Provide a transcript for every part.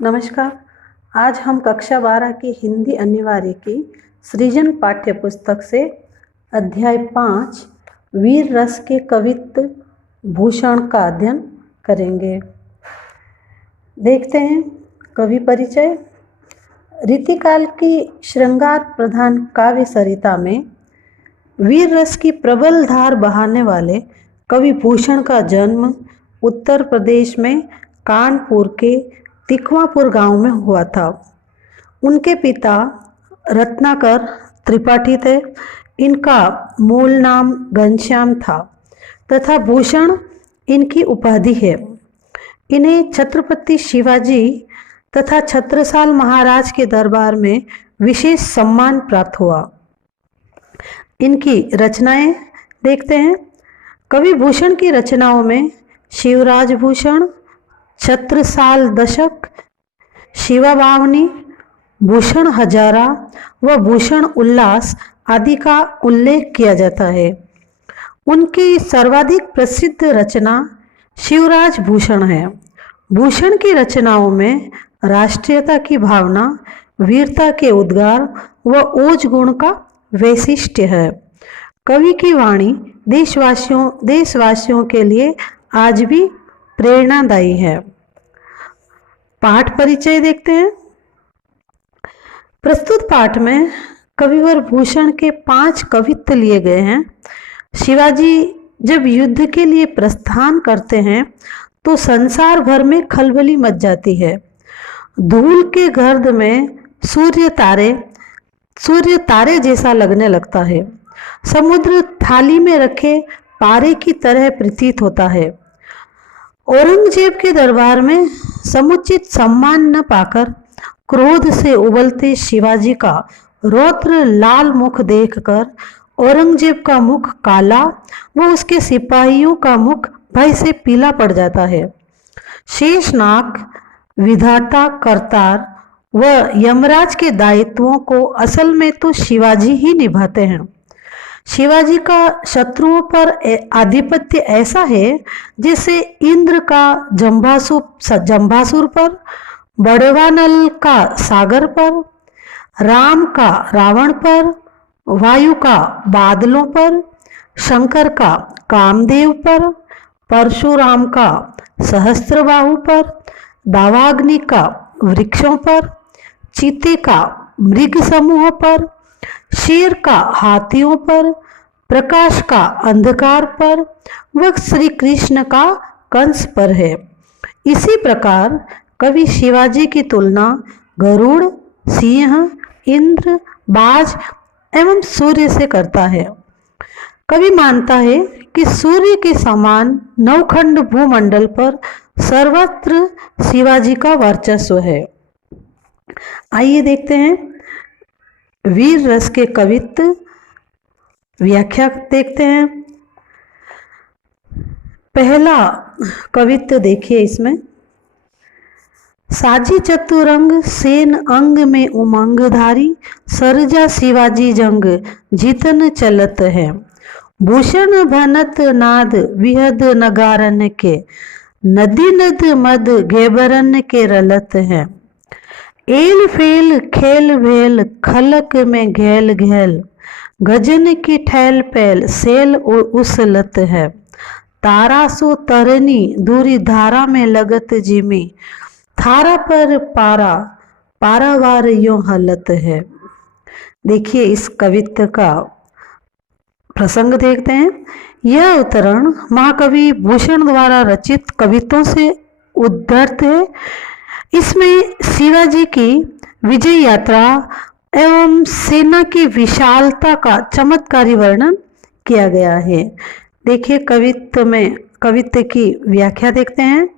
नमस्कार। आज हम कक्षा 12 की हिंदी अनिवार्य की सृजन पाठ्य पुस्तक से अध्याय 5 वीर रस के कवित्व भूषण का अध्ययन करेंगे। देखते हैं कवि परिचय। रीतिकाल की श्रृंगार प्रधान काव्य सरिता में वीर रस की प्रबल धार बहाने वाले कवि भूषण का जन्म उत्तर प्रदेश में कानपुर के तिकवापुर गांव में हुआ था। उनके पिता रत्नाकर त्रिपाठी थे। इनका मूल नाम घनश्याम था तथा भूषण इनकी उपाधि है। इन्हें छत्रपति शिवाजी तथा छत्रसाल महाराज के दरबार में विशेष सम्मान प्राप्त हुआ। इनकी रचनाएं देखते हैं। कवि भूषण की रचनाओं में शिवराज भूषण, छत्रसाल दशक, शिवा बावनी, भूषण हजारा व भूषण उल्लास आदि का उल्लेख किया जाता है। उनकी सर्वाधिक प्रसिद्ध रचना शिवराज भूषण है। भूषण की रचनाओं में राष्ट्रीयता की भावना, वीरता के उद्गार व ओज गुण का वैशिष्ट्य है। कवि की वाणी देशवासियों के लिए आज भी प्रेरणादायी है। पाठ परिचय देखते हैं। प्रस्तुत पाठ में कविवर भूषण के 5 कवित्व लिए गए हैं। शिवाजी जब युद्ध के लिए प्रस्थान करते हैं तो संसार भर में खलबली मच जाती है। धूल के गर्द में सूर्य तारे जैसा लगने लगता है। समुद्र थाली में रखे पारे की तरह प्रतीत होता है। औरंगजेब के दरबार में समुचित सम्मान न पाकर क्रोध से उबलते शिवाजी का रौद्र लाल मुख देखकर औरंगजेब का मुख काला व उसके सिपाहियों का मुख भय से पीला पड़ जाता है। शेषनाग, विधाता, करतार व यमराज के दायित्वों को असल में तो शिवाजी ही निभाते हैं। शिवाजी का शत्रुओं पर आधिपत्य ऐसा है जैसे इंद्र का जंभासुर पर, बड़वानल का सागर पर, राम का रावण पर, वायु का बादलों पर, शंकर का कामदेव पर, परशुराम का सहस्त्रबाहु पर, दावाग्नि का वृक्षों पर, चीते का मृग समूह पर, शेर का हाथियों पर, प्रकाश का अंधकार पर व श्री कृष्ण का कंस पर है। इसी प्रकार कवि शिवाजी की तुलना गरुड़, सिंह, इंद्र, बाज एवं सूर्य से करता है। कवि मानता है कि सूर्य के समान नवखंड भूमंडल पर सर्वत्र शिवाजी का वर्चस्व है। आइए देखते हैं वीर रस के कवित्व व्याख्या देखते हैं। पहला कवित्व देखिए। इसमें साजी चतुरंग सेन अंग में उमंगधारी, सरजा शिवाजी जंग जीतन चलत है। भूषण भनत नाद विहद नगारन के, नदी नद मद घेबरन के रलत है। एल फेल खेल भेल खलक में घेल घेल, गजन की ठैल पैल सेल उसलत है। तारा सो तरनी दूरी धारा में लगत जिमी, थारा पर पारा पारावार यो हलत है। देखिए इस कवित्व का प्रसंग देखते हैं। यह उद्धरण महाकवि भूषण द्वारा रचित कवित्वों से उद्धृत है। इसमें शिवाजी की विजय यात्रा एवं सेना की विशालता का चमत्कारी वर्णन किया गया है। देखिए कवित्व की व्याख्या देखते हैं।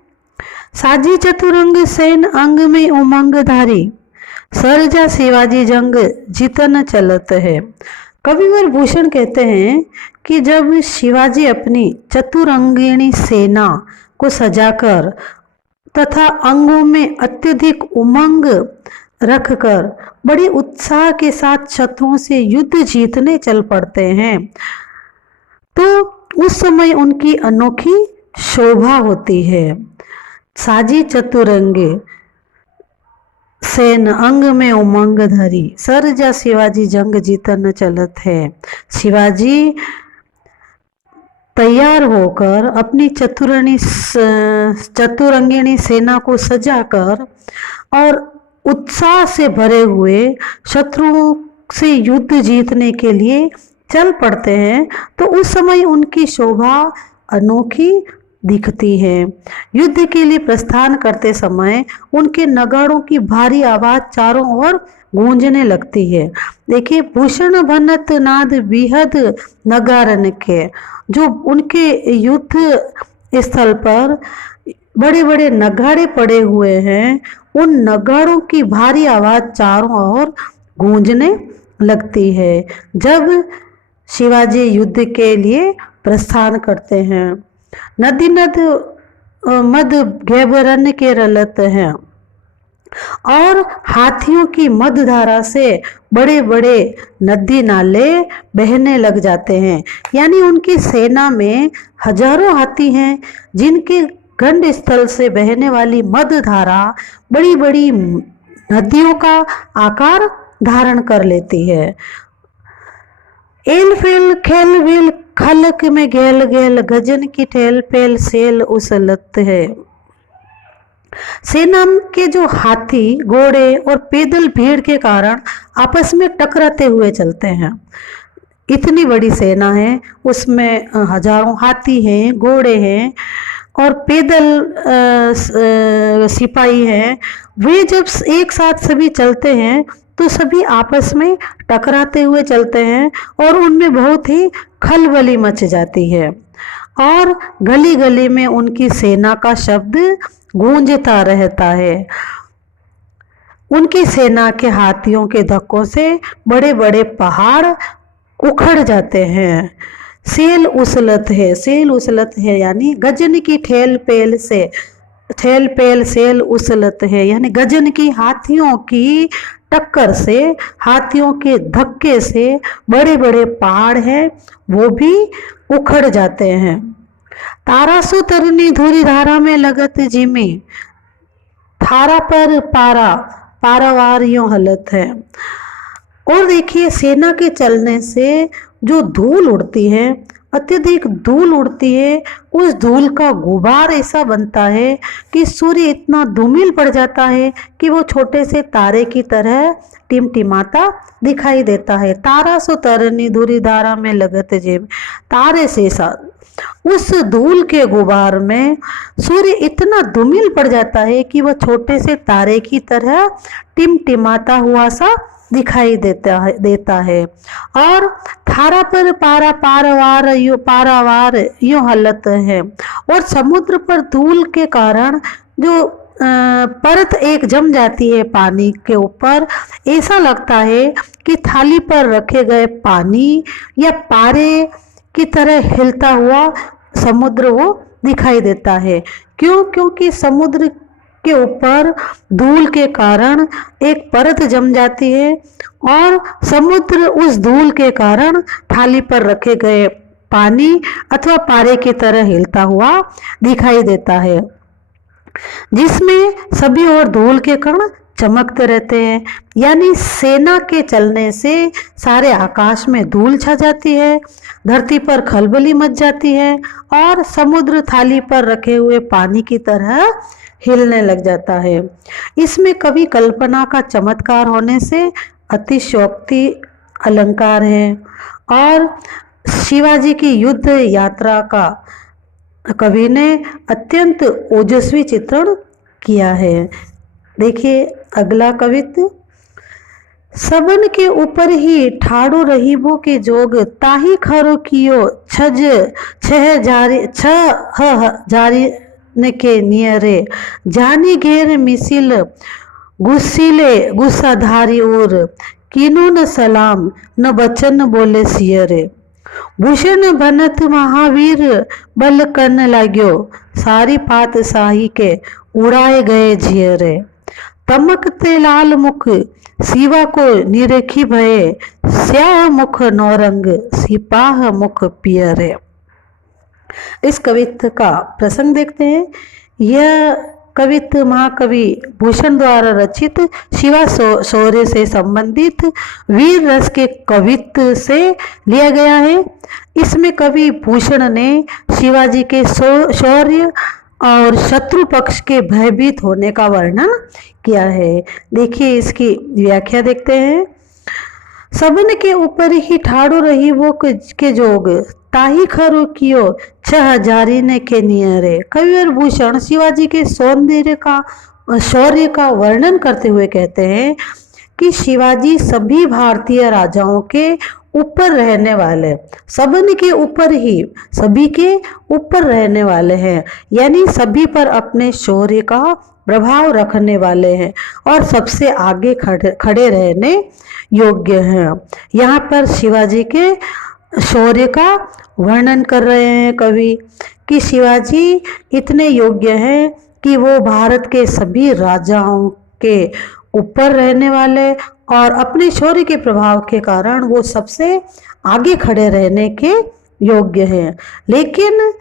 साजी चतुरंग सेन अंग में उमंगधारी, सरजा शिवाजी जंग जीतन चलत है। कविवर भूषण कहते हैं कि जब शिवाजी अपनी चतुरंगिणी सेना को सजाकर तथा अंगों में अत्यधिक उमंग रखकर बड़ी उत्साह के साथ शत्रुओं से युद्ध जीतने चल पड़ते हैं तो उस समय उनकी अनोखी शोभा होती है। साजी चतुरंगे सेन अंग में उमंग धरी, सरजा शिवाजी जंग जीतन चलत है। शिवाजी तैयार होकर अपनी चतुरंगिणी सेना को सजाकर और उत्साह से भरे हुए शत्रुओं से युद्ध जीतने के लिए चल पड़ते हैं, तो उस समय उनकी शोभा अनोखी दिखती है। युद्ध के लिए प्रस्थान करते समय उनके नगाड़ों की भारी आवाज चारों ओर गूंजने लगती है। देखिए, भूषण भनत नाद विहद नगारन के, जो उनके युद्ध स्थल पर बड़े बड़े नगाड़े पड़े हुए हैं, उन नगाड़ों की भारी आवाज चारों ओर गूंजने लगती है जब शिवाजी युद्ध के लिए प्रस्थान करते हैं। नदी नद मद घेबरन के रलत हैं और हाथियों की मदधारा से बड़े बड़े नदी नाले बहने लग जाते हैं। यानी उनकी सेना में हजारों हाथी हैं जिनके गंड स्थल से बहने वाली मदधारा बड़ी बड़ी नदियों का आकार धारण कर लेती है। एल फेल खेल वेल खलक में गेल गेल, गजन की ठेल पेल सेल उसलत है। सेना के जो हाथी घोड़े और पैदल भीड़ के कारण आपस में टकराते हुए चलते हैं। इतनी बड़ी सेना है, उसमें हजारों हाथी हैं, घोड़े हैं और पैदल सिपाही हैं। वे जब एक साथ सभी चलते हैं तो सभी आपस में टकराते हुए चलते हैं और उनमें बहुत ही खलबली मच जाती है और गली गली में उनकी सेना का शब्द गूंजता रहता है। उनकी सेना के हाथियों के धक्कों से बड़े बड़े पहाड़ उखड़ जाते हैं। सेल उछलत है, सेल उछलत है यानी गजन की ठेल पेल से, ठेल पेल सेल उछलत है यानी गजन की हाथियों की टक्कर से, हाथियों के धक्के से बड़े बड़े पहाड़ हैं वो भी उखड़ जाते हैं। तारासु तरनी धुरी धारा में लगत जिमी, थारा पर पारा पारावार यूं हलत है। और देखिए, सेना के चलने से जो धूल उड़ती है, अत्यधिक धूल उड़ती है, उस धूल का गुबार ऐसा बनता है कि सूर्य इतना धूमिल पड़ जाता है कि वो छोटे से तारे की तरह टिमटिमाता दिखाई देता है। तारा सो तरनी धुरी धारा में लगत जेब, तारे से सा उस धूल के गुबार में सूर्य इतना धूमिल पड़ जाता है कि वह छोटे से तारे की तरह टिमटिमाता हुआ सा दिखाई देता है। और थारा पर पारावार यो हालत है। और समुद्र पर धूल के कारण जो परत एक जम जाती है पानी के ऊपर, ऐसा लगता है कि थाली पर रखे गए पानी या पारे की तरह हिलता हुआ समुद्र वो दिखाई देता है। क्यों? क्योंकि समुद्र के ऊपर धूल के कारण एक परत जम जाती है और समुद्र उस धूल के कारण थाली पर रखे गए पानी अथवा पारे की तरह हिलता हुआ दिखाई देता है, जिसमें सभी ओर धूल के कण चमकते रहते हैं। यानी सेना के चलने से सारे आकाश में धूल छा जाती है, धरती पर खलबली मच जाती है और समुद्र थाली पर रखे हुए पानी की तरह हिलने लग जाता है। इसमें कवि कल्पना का चमत्कार होने से अतिशयोक्ति अलंकार है और शिवाजी की युद्ध यात्रा का कवि ने अत्यंत ओजस्वी चित्रण किया है। देखिए अगला कवित्व। सबन के ऊपर ही ठाड़ो रहीबो के जोग, ताही खरो कियो छह जारी न के नियरे, जानी घेर मिसिल गुस्सीले गुस्साधारी और, किनो न सलाम न बचन बोले सियरे। भूषण बनत महावीर बल करने लाग्यो, सारी पात शाही के उड़ाए गए झियरे। तमकते लाल मुख शिवा को निरेखी भये, स्याह मुख नौरंग सिपाह मुख पियरे। इस कवित्व का प्रसंग देखते हैं। यह कवित्व महाकवि भूषण द्वारा रचित शिवा शौर्य से संबंधित वीर रस के कवित्व से लिया गया है। इसमें कवि भूषण ने शिवाजी के शौर्य और शत्रु पक्ष के भयभीत होने का वर्णन किया है। देखिए इसकी व्याख्या देखते हैं। सबन के ऊपर ही ठाड़ो रही वो के जोग, ताही खरो कियो 6000 ने के नियरे। कविवर भूषण शिवाजी के शौर्य का वर्णन करते हुए कहते हैं कि शिवाजी सभी भारतीय राजाओं के ऊपर रहने वाले, सबन के ऊपर ही, सभी के ऊपर रहने वाले हैं, यानी सभी पर अपने शौर्य का प्रभाव रखने वाले हैं और सबसे आगे खड़े रहने योग्य हैं। यहाँ पर शिवाजी के शौर्य का वर्णन कर रहे हैं कवि कि शिवाजी इतने योग्य हैं कि वो भारत के सभी राजाओं के ऊपर रहने वाले और अपने शौर्य के प्रभाव के कारण वो सबसे आगे खड़े रहने के योग्य हैं। लेकिन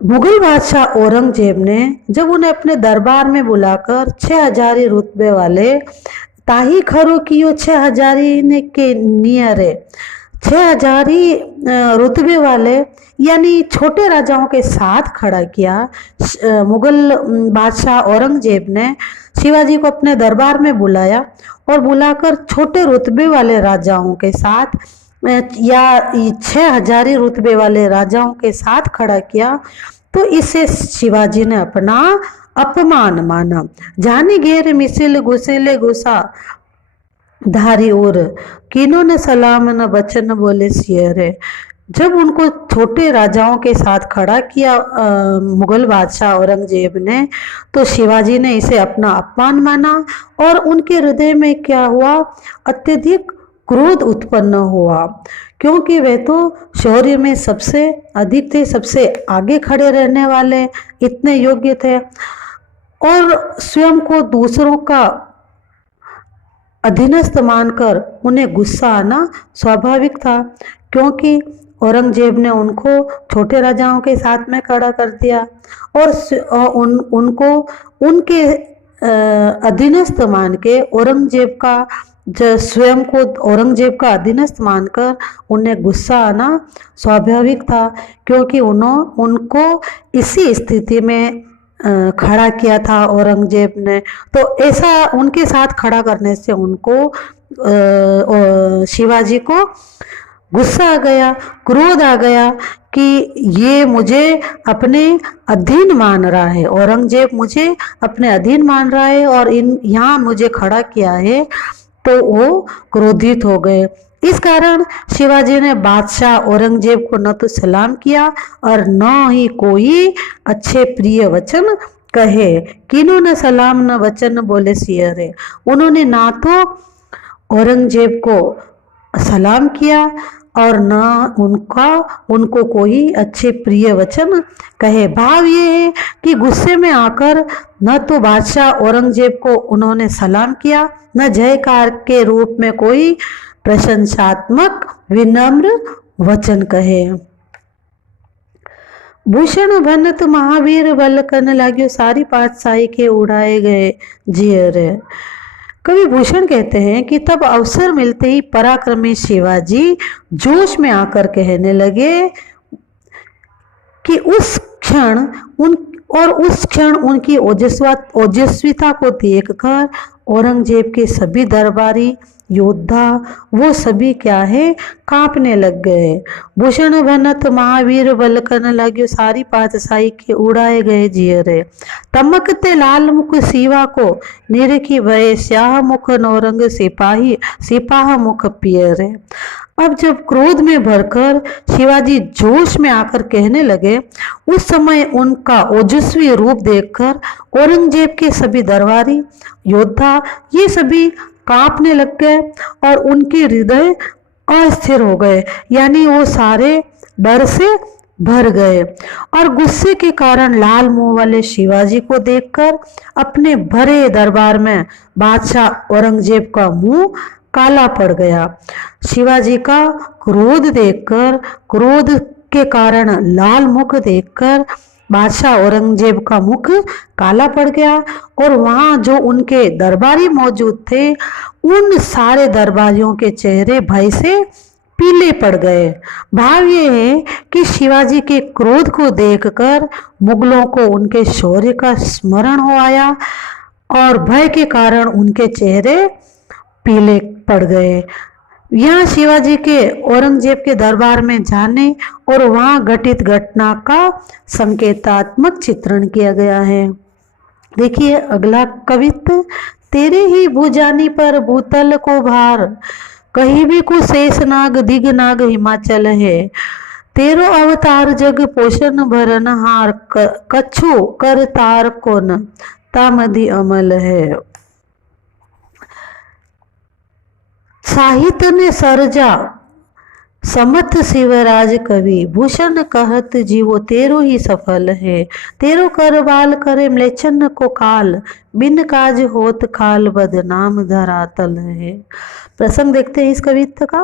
मुगल बादशाह औरंगजेब ने जब उन्हें अपने दरबार में बुलाकर 6000 रुतबे वाले ताही खरो कियो 6000 ने के नियरे, 6000 रुतबे वाले यानी छोटे राजाओं के साथ खड़ा किया। मुगल बादशाह औरंगजेब ने शिवाजी को अपने दरबार में बुलाया और बुलाकर छोटे रुतबे वाले राजाओं के साथ या 6000 रुतबे वाले राजाओं के साथ खड़ा किया। तो इसे शिवाजी ने अपना अपमान माना। जानी घेर मिसिल घुसेले गुस्सा धारी और किनो ने सलाम न बचन बोले सियरे। जब उनको छोटे राजाओं के साथ खड़ा किया मुगल बादशाह औरंगजेब ने, तो शिवाजी ने इसे अपना अपमान माना और उनके हृदय में क्या हुआ, अत्यधिक क्रोध उत्पन्न हुआ, क्योंकि वे तो शौर्य में सबसे अधिक थे, सबसे आगे खड़े रहने वाले, इतने योग्य थे और स्वयं को दूसरों का अधीनस्थ मानकर उन्हें गुस्सा आना स्वाभाविक था, क्योंकि औरंगजेब ने उनको छोटे राजाओं के साथ में खड़ा कर दिया और उनको उनके अधीनस्थ मान के औरंगजेब का स्वयं को औरंगजेब का अधीनस्थ मानकर उन्हें गुस्सा आना स्वाभाविक था, क्योंकि उनको इसी स्थिति में खड़ा किया था औरंगजेब ने। तो ऐसा उनके साथ खड़ा करने से उनको शिवाजी को गुस्सा आ गया, क्रोध आ गया कि ये मुझे अपने अधीन मान रहा है, औरंगजेब मुझे अपने अधीन मान रहा है और यहाँ मुझे खड़ा किया है, तो वो क्रोधित हो गए। इस कारण शिवाजी ने बादशाह औरंगजेब को न तो सलाम किया और न ही कोई अच्छे प्रिय वचन कहे। किन्हों ने सलाम न वचन बोले सियरे। उन्होंने ना तो औरंगजेब को सलाम किया और न उनको कोई अच्छे प्रिय वचन कहे। भाव ये है कि गुस्से में आकर न तो बादशाह औरंगजेब को उन्होंने सलाम किया, न जयकार के रूप में कोई प्रशंसात्मक विनम्र वचन कहे। भूषण भनत महावीर बल कन लाग्यो, सारी पातशाही के उड़ाए गए जियरे। कवि भूषण कहते हैं कि तब अवसर मिलते ही पराक्रमी शिवाजी जोश में आकर कहने लगे कि उस क्षण उनकी ओजस्विता को देखकर औरंगजेब के सभी दरबारी योद्धा वो सभी क्या है, कांपने लग गए। भूषण भनत महावीर बल कन लाग्यो, सारी पातशाही के उड़ाए गए जियरे। तमकते लाल मुख सीवा को निरखी भय, स्याह मुख नौरंग सिपाह मुख पियरे। अब जब क्रोध में भरकर शिवाजी जोश में आकर कहने लगे, उस समय उनका ओजस्वी रूप देखकर औरंगजेब के सभी दरबारी योद्धा ये सभी कांपने लग गए और उनके हृदय अस्थिर हो गए, यानी वो सारे डर से भर गए और गुस्से के कारण लाल मुंह वाले शिवाजी को देखकर अपने भरे दरबार में बादशाह औरंगजेब का मुंह काला पड़ गया। शिवाजी का क्रोध देखकर, क्रोध के कारण लाल मुख देखकर बादशाह औरंगजेब का मुख काला पड़ गया और वहां जो उनके दरबारी मौजूद थे उन सारे दरबारियों के चेहरे भय से पीले पड़ गए। भाव ये है कि शिवाजी के क्रोध को देखकर मुगलों को उनके शौर्य का स्मरण हो आया और भय के कारण उनके चेहरे पीले पड़ गए। यहाँ शिवाजी के औरंगजेब के दरबार में जाने और वहां घटित घटना का संकेतात्मक चित्रण किया गया है। देखिए अगला कवित्त। तेरे ही भुजानी पर भूतल को भार, कहीं भी को शेषनाग दिगनाग हिमाचल है। तेरो अवतार जग पोषण भरनहार, कछु कर तार कोन तामधि अमल है। साहित्य ने सर्जा समत शिवराज कवि, भूषण कहत जीवो तेरो ही सफल है। तेरो करबाल करे म्लेच्छन को काल, बिन काज होत खाल बदनाम धरातल है। प्रसंग देखते हैं इस कवित्व का।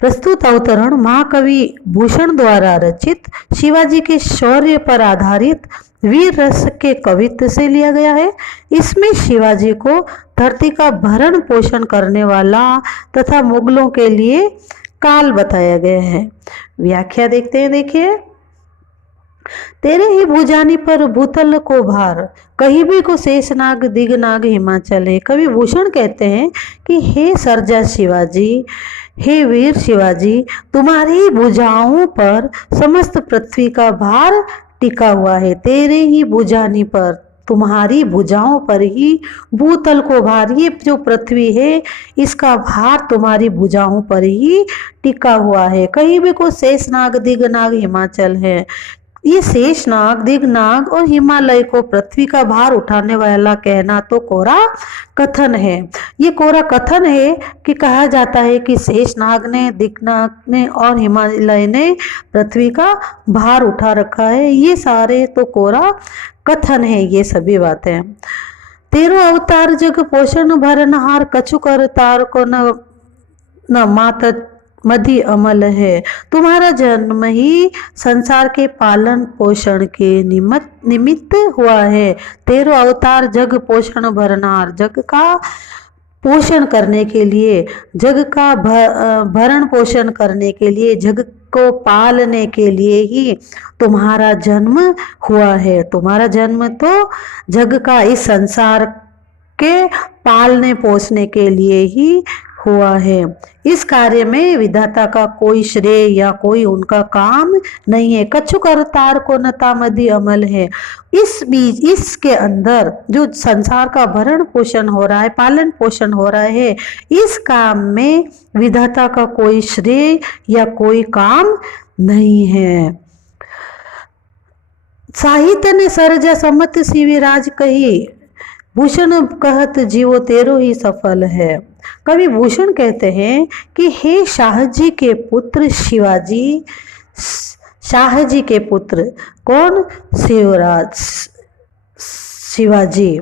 प्रस्तुत अवतरण महाकवि भूषण द्वारा रचित शिवाजी के शौर्य पर आधारित वीर रस के कवित्व से लिया गया है। इसमें शिवाजी को धरती का भरण पोषण करने वाला तथा मुगलों के लिए काल बताया गया है। व्याख्या देखते हैं। देखिए, तेरे ही भुजानी पर भूतल को भार, कहीं भी को शेषनाग दिगनाग हिमाचल है। कवि भूषण कहते हैं कि हे सर्जा शिवाजी, हे वीर शिवाजी, तुम्हारी भुजाओं पर समस्त पृथ्वी का भार टिका हुआ है। तेरे ही भुजानी पर, तुम्हारी भुजाओं पर ही भूतल को भार, ये जो पृथ्वी है इसका भार तुम्हारी भुजाओं पर ही टिका हुआ है। कहीं भी को शेषनाग दिगनाग हिमाचल है। ये शेषनाग दिगनाग और हिमालय को पृथ्वी का भार उठाने वाला कहना तो कोरा कथन है। ये कोरा कथन है कि कहा जाता है कि शेषनाग ने, दिगनाग ने और हिमालय ने पृथ्वी का भार उठा रखा है। ये सारे तो कोरा कथन है ये सभी बातें। तेरो अवतार जग पोषण भरनहार, कछु कर तार को न मात मधि अमल है। तुम्हारा जन्म ही संसार के पालन पोषण के निमित्त हुआ है। तेरो अवतार जग पोषण भरनहार, जग का पोषण करने के लिए, जग का भरण पोषण करने के लिए, जग को पालने के लिए ही तुम्हारा जन्म हुआ है। तुम्हारा जन्म तो जग का, इस संसार के पालने पोषने के लिए ही हुआ है। इस कार्य में विधाता का कोई श्रेय या कोई उनका काम नहीं है। कछु कर तार को नता मधि अमल है। इस बीच इसके अंदर जो संसार का भरण पोषण हो रहा है, पालन पोषण हो रहा है, इस काम में विधाता का कोई श्रेय या कोई काम नहीं है। साहित्य ने सर्जा समत शिवराज कही, भूषण कहत जीवो तेरो ही सफल है। कवि भूषण कहते हैं कि हे शाहजी के पुत्र शिवाजी, शाहजी के पुत्र कौन? शिवराज, शिवाजी,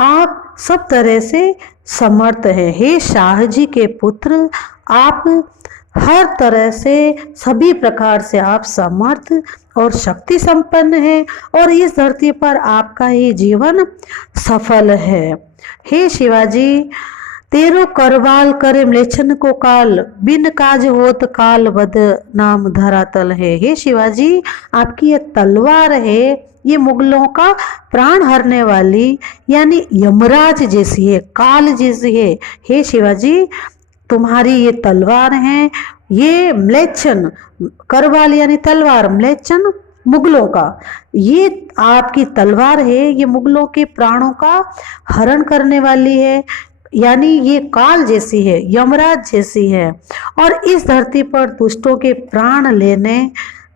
आप सब तरह से समर्थ हैं। हे शाहजी के पुत्र, आप हर तरह से, सभी प्रकार से आप समर्थ और शक्ति संपन्न है और इस धरती पर आपका ही जीवन सफल है। हे शिवाजी, तेरो करवाल करे म्लेच्छन को काल, बिन काज होत काल बद नाम धरातल है। हे शिवाजी, आपकी ये तलवार है, ये मुगलों का प्राण हरने वाली यानी यमराज जैसी है, काल जैसी है। हे शिवाजी, तुम्हारी ये तलवार है, ये म्लेच्छन, करवाल यानी तलवार, म्लेच्छन मुगलों का, ये आपकी तलवार है, ये मुगलों के प्राणों का हरण करने वाली है, यानी ये काल जैसी है, यमराज जैसी है। और इस धरती पर दुष्टों के प्राण लेने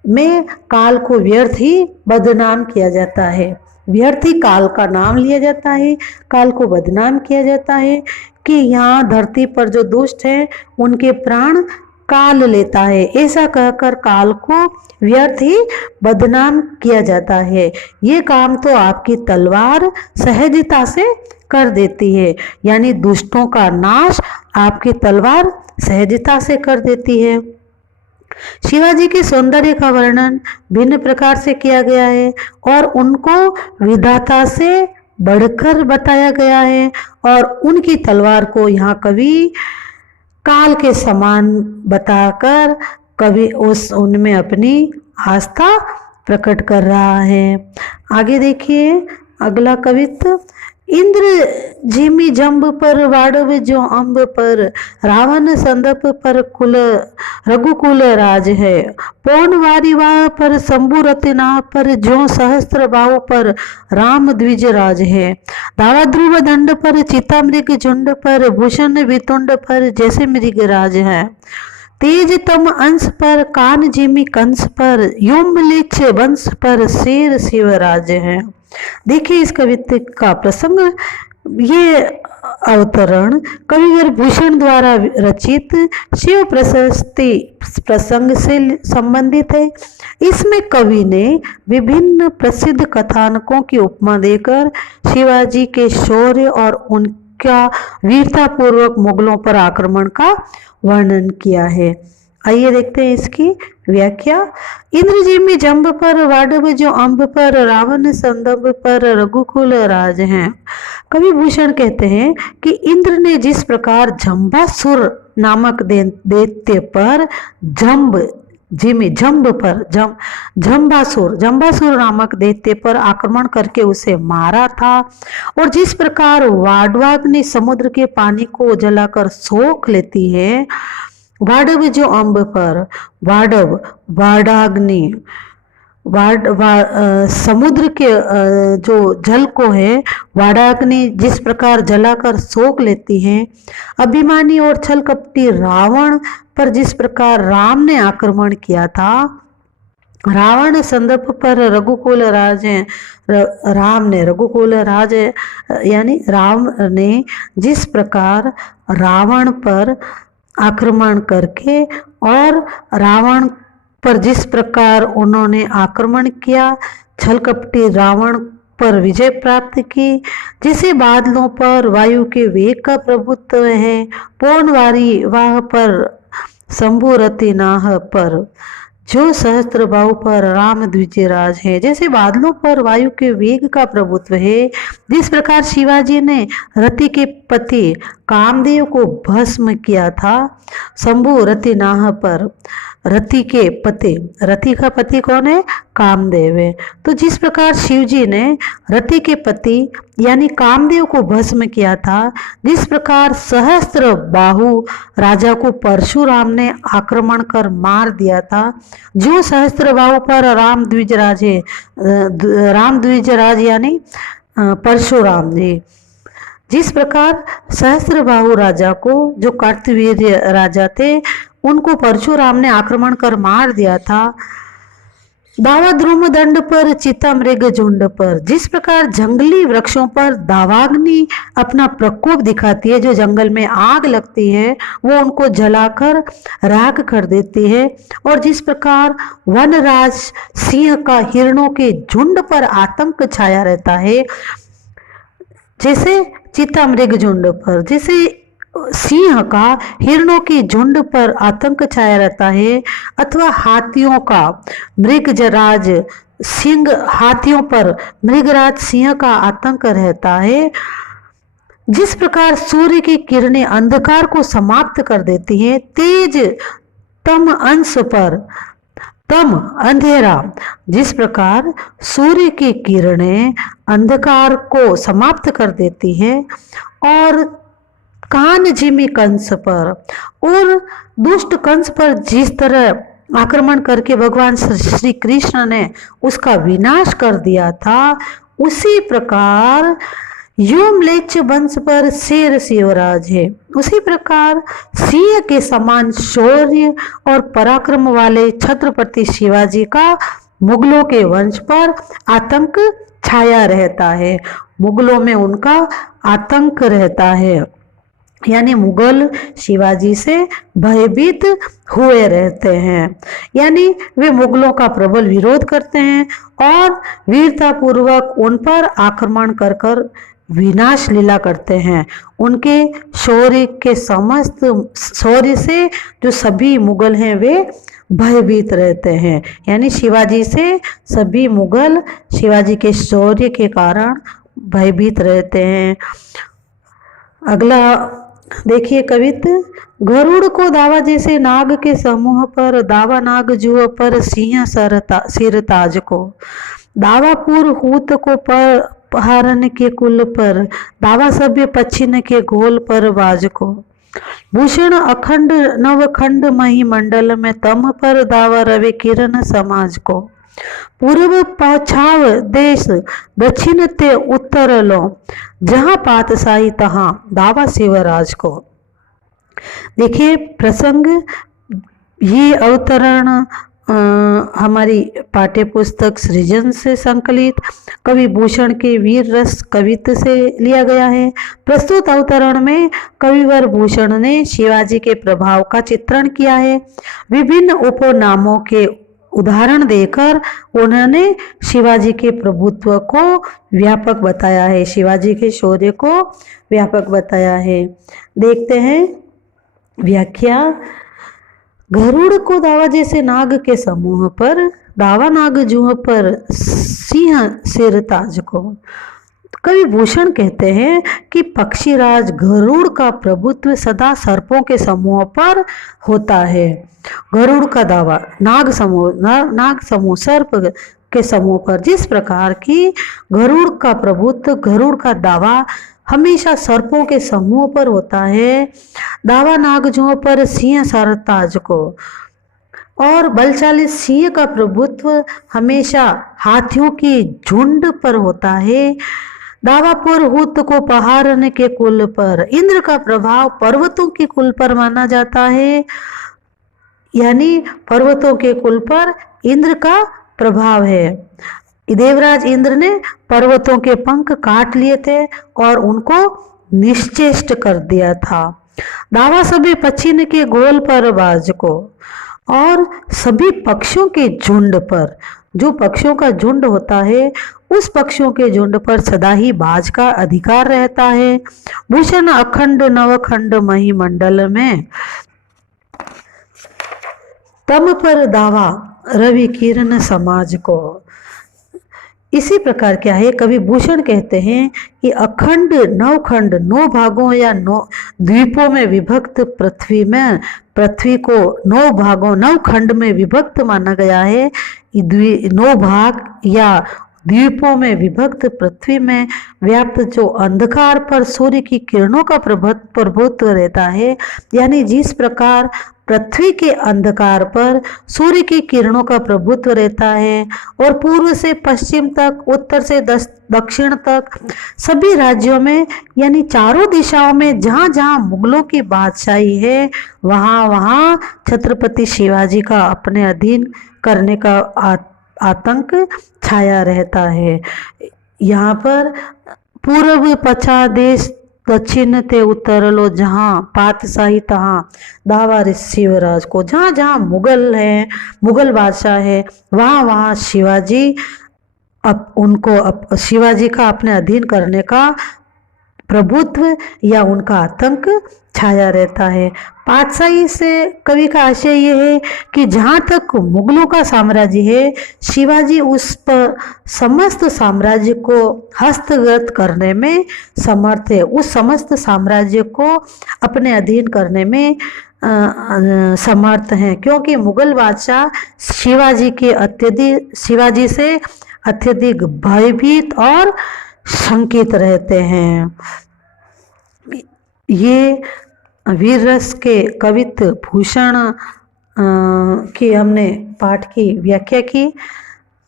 में काल को व्यर्थ ही बदनाम किया जाता है। व्यर्थ ही काल का नाम लिया जाता है, काल को बदनाम किया जाता है कि यहाँ धरती पर जो दुष्ट हैं उनके प्राण काल लेता है, ऐसा कहकर काल को व्यर्थ ही बदनाम किया जाता है। ये काम तो आपकी तलवार सहजता से कर देती है, यानी दुष्टों का नाश आपकी तलवार सहजता से कर देती है। शिवाजी के सौंदर्य का वर्णन भिन्न प्रकार से किया गया है और उनको विधाता से बढ़कर बताया गया है और उनकी तलवार को यहाँ कवि काल के समान बताकर कवि उनमें अपनी आस्था प्रकट कर रहा है। आगे देखिए अगला कवित्व। इंद्र जिमि जम्ब पर वाड़व जो अम्ब पर, रावण संदप पर कुल रघुकुल राज है। पौन वारी वाह पर शंभु रतिनाह पर, जो सहस्त्र बाहु पर राम द्विज राज है। दावा ध्रुव दंड पर चिता मृग झुंड पर, भूषण वितुंड पर जैसे मृग राज है। तेज तम अंश पर कान जिमि कंस पर, योमलिच वंश पर शेर शिवराज है। देखिए इस कवित्व का प्रसंग, ये अवतरण कविवर भूषण द्वारा रचित शिव प्रशस्ति प्रसंग से संबंधित है। इसमें कवि ने विभिन्न प्रसिद्ध कथानकों की उपमा देकर शिवाजी के शौर्य और उनका वीरता पूर्वक मुगलों पर आक्रमण का वर्णन किया है। आइए देखते हैं इसकी व्याख्या। इंद्रजिमि जम्ब पर वाड़व जो अम्ब पर, रावण संदप पर रघुकुल राज हैं। कवि भूषण कहते हैं कि इंद्र ने जिस प्रकार जम्बासुर नामक दैत्य पर जम्बासुर नामक दैत्य पर आक्रमण करके उसे मारा था, और जिस प्रकार वाडवाग्नि समुद्र के पानी को जलाकर सोख लेती है, वाड़व जो अम्ब पर, वाड़व वाडाग्नि समुद्र के जो जल को है वाडाग्नि जिस प्रकार जलाकर सोख लेती है, अभिमानी और छल कपटी रावण पर जिस प्रकार राम ने आक्रमण किया था, रावण संदप पर रघुकुल राज है, राम ने रघुकुल राज यानी राम ने जिस प्रकार रावण पर आक्रमण करके और रावण पर जिस प्रकार उन्होंने आक्रमण किया, छल कपटी रावण पर विजय प्राप्त की। जैसे बादलों पर वायु के वेग का प्रभुत्व है, पौनवारी वाह पर शंभु रतिनाह पर, जो सहस्त्र बाहु पर राम द्विजराज है। जैसे बादलों पर वायु के वेग का प्रभुत्व है, जिस प्रकार शिवाजी ने रति के पति कामदेव को भस्म किया था, शंभु रतिनाह पर रति के पति, रति का पति कौन है? कामदेव है। तो जिस प्रकार शिवजी ने रति के पति यानी कामदेव को भस्म किया था, जिस प्रकार सहस्त्र बाहु राजा को परशुराम ने आक्रमण कर मार दिया था, जो सहस्त्र बाहु पर राम द्विजराज है, राम द्विजराज यानी परशुराम जी, जिस प्रकार सहस्त्र बाहु राजा को, जो कार्तवीर्य राजा थे, उनको परशुराम ने आक्रमण कर मार दिया था। दावा ध्रुव दंड पर चिता मृग झुंड पर, जिस प्रकार जंगली वृक्षों पर दावाग्नि अपना प्रकोप दिखाती है, जो जंगल में आग लगती है वो उनको जलाकर राख कर देती है, और जिस प्रकार वनराज सिंह का हिरणों के झुंड पर आतंक छाया रहता है, जैसे चिता मृग झुंड पर, जैसे सिंह का हिरणों के झुंड पर आतंक छाया रहता है, अथवा हाथियों का मृगराज सिंह, हाथियों पर मृगराज सिंह का आतंक रहता है, जिस प्रकार सूर्य की किरणें अंधकार को समाप्त कर देती हैं, तेज तम अंश पर तम अंधेरा, जिस प्रकार सूर्य की किरणें अंधकार को समाप्त कर देती है, और कान जिमि कंस पर, और दुष्ट कंस पर जिस तरह आक्रमण करके भगवान श्री कृष्ण ने उसका विनाश कर दिया था, उसी प्रकार योमलेच वंश पर शेर शिवराज है। उसी प्रकार सिंह के समान शौर्य और पराक्रम वाले छत्रपति शिवाजी का मुगलों के वंश पर आतंक छाया रहता है, मुगलों में उनका आतंक रहता है, यानी मुगल शिवाजी से भयभीत हुए रहते हैं, यानी वे मुगलों का प्रबल विरोध करते हैं और वीरता पूर्वक उन पर आक्रमण कर विनाश लीला करते हैं। उनके शौर्य के समस्त शौर्य से जो सभी मुगल हैं वे भयभीत रहते हैं। यानी शिवाजी से सभी मुगल शिवाजी के शौर्य के कारण भयभीत रहते हैं। अगला देखिए कवित्त। गरुड़ को दावा जैसे नाग के समूह पर, दावा नाग जुआ पर सिंह सिर ताज को। दावापुर हूत को पहारन के कुल पर, दावा सभ्य पच्छिन के घोल पर बाज को। भूषण अखंड नवखंड मही मंडल में, तम पर दावा रवि किरण समाज को। पूर्व पछाव देश दक्षिण ते उत्तर लो, जहां पातशाही तहां दावा शिवराज को। देखिए प्रसंग, ये अवतरण हमारी पाठ्य पुस्तक सृजन से संकलित कवि भूषण के वीर रस कवित्त से लिया गया है। प्रस्तुत अवतरण में कविवर भूषण ने शिवाजी के प्रभाव का चित्रण किया है। विभिन्न उपनामों के उदाहरण देकर उन्होंने शिवाजी के प्रभुत्व को व्यापक बताया है, शिवाजी के शौर्य को व्यापक बताया है। देखते हैं व्याख्या। गरुड़ को दावा जैसे नाग के समूह पर, दावा नाग जुह पर सिंह सिर ताज को। कवि भूषण कहते हैं कि पक्षीराज गरुड़ का प्रभुत्व सदा सर्पों के समूह पर होता है। गरुड़ का दावा नाग समूह सर्प के समूह पर, जिस प्रकार की गरुड़ का प्रभुत्व, गरुड़ का दावा हमेशा सर्पों के समूह पर होता है। दावा नागजुओं पर सिंह सरताज को, और बलशाली सिंह का प्रभुत्व हमेशा हाथियों की झुंड पर होता है। दावापुर हुत को पहाड़न के कुल पर, इंद्र का प्रभाव पर्वतों के कुल पर माना जाता है। यानी पर्वतों के कुल पर इंद्र का प्रभाव है। देवराज इंद्र ने पर्वतों के पंख काट लिए थे और उनको निश्चेष्ट कर दिया था। दावा सभी पक्षी के गोल पर बाज को, और सभी पक्षियों के झुंड पर, जो पक्षियों का झुंड होता है उस पक्षियों के झुंड पर सदा ही बाज का अधिकार रहता है। भूषण अखंड नवखंड मही मंडल में, तम पर दावा रवि किरण समाज को। इसी प्रकार क्या है, कवि भूषण कहते हैं कि अखंड नवखंड 9 भागों या 9 द्वीपों में विभक्त पृथ्वी को 9 भागों 9 खंड में विभक्त माना गया है। 9 भाग या द्वीपों में विभक्त पृथ्वी में व्याप्त जो अंधकार पर सूर्य की किरणों का प्रभुत्व रहता है, यानी जिस प्रकार पृथ्वी के अंधकार पर सूर्य की किरणों का प्रभुत्व रहता है, और पूर्व से पश्चिम तक, उत्तर से दक्षिण तक सभी राज्यों में, यानी चारों दिशाओं में जहाँ जहाँ मुगलों की बादशाही है, वहाँ वहाँ छत्रपति शिवाजी का अपने अधीन करने का आतंक छाया रहता है। यहाँ पर पूर्व पछा देश दक्षिण ते उत्तर लो, जहाँ पातशाही तहाँ दावा शिवराज को। जहाँ जहाँ मुगल है, मुगल बादशाह है, वहाँ वहाँ शिवाजी शिवाजी का अपने अधीन करने का प्रभुत्व या उनका आतंक छाया रहता है। पातशाही से कवि का आशय ये है कि जहाँ तक मुगलों का साम्राज्य है, शिवाजी उस पर समस्त साम्राज्य को हस्तगत करने में समर्थ है, उस समस्त साम्राज्य को अपने अधीन करने में समर्थ हैं, क्योंकि मुगल बादशाह शिवाजी से अत्यधिक भयभीत और शंकित रहते हैं। ये वीर रस के कवित्त भूषण की हमने पाठ की व्याख्या की।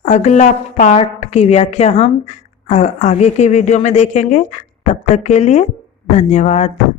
अगला पाठ की व्याख्या हम आगे के वीडियो में देखेंगे। तब तक के लिए धन्यवाद।